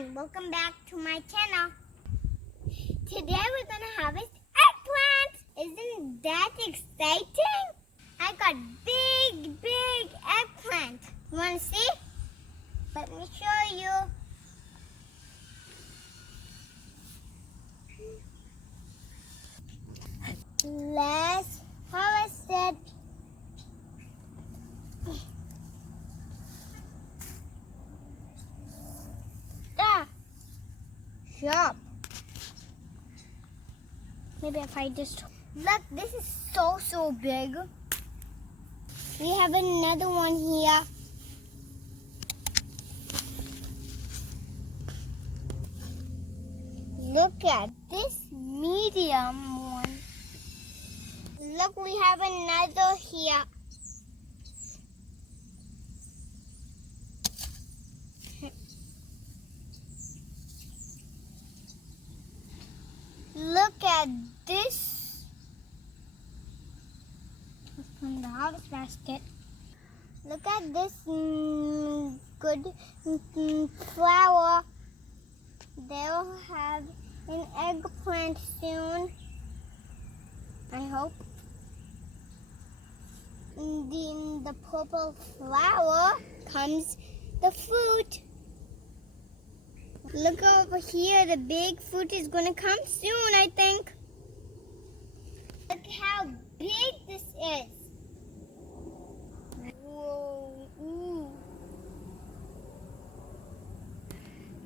Arman. Welcome back to my channel. Today we're gonna harvest eggplants. Isn't that exciting? I got big eggplant. You wanna see? Let me show you. Let's harvest it. Sharp. Maybe if I just look, this is so big. We have another one here. Look at this medium one. Look, we have another here. Look at this. Let's put in the harvest basket. Look at this good flower. They'll have an eggplant soon, I hope. In the purple flower comes the fruit. Look over here, the big fruit is gonna come soon, I think. Look how big this is. Whoa, ooh.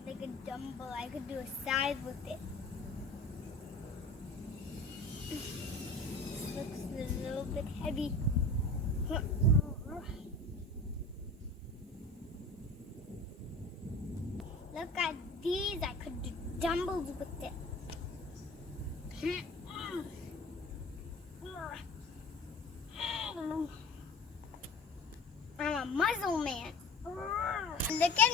Like a dumbbell, I could do a side with it. This looks a little bit heavy. Look at these, I could do dumbbells with it. I'm a muscle man. Look at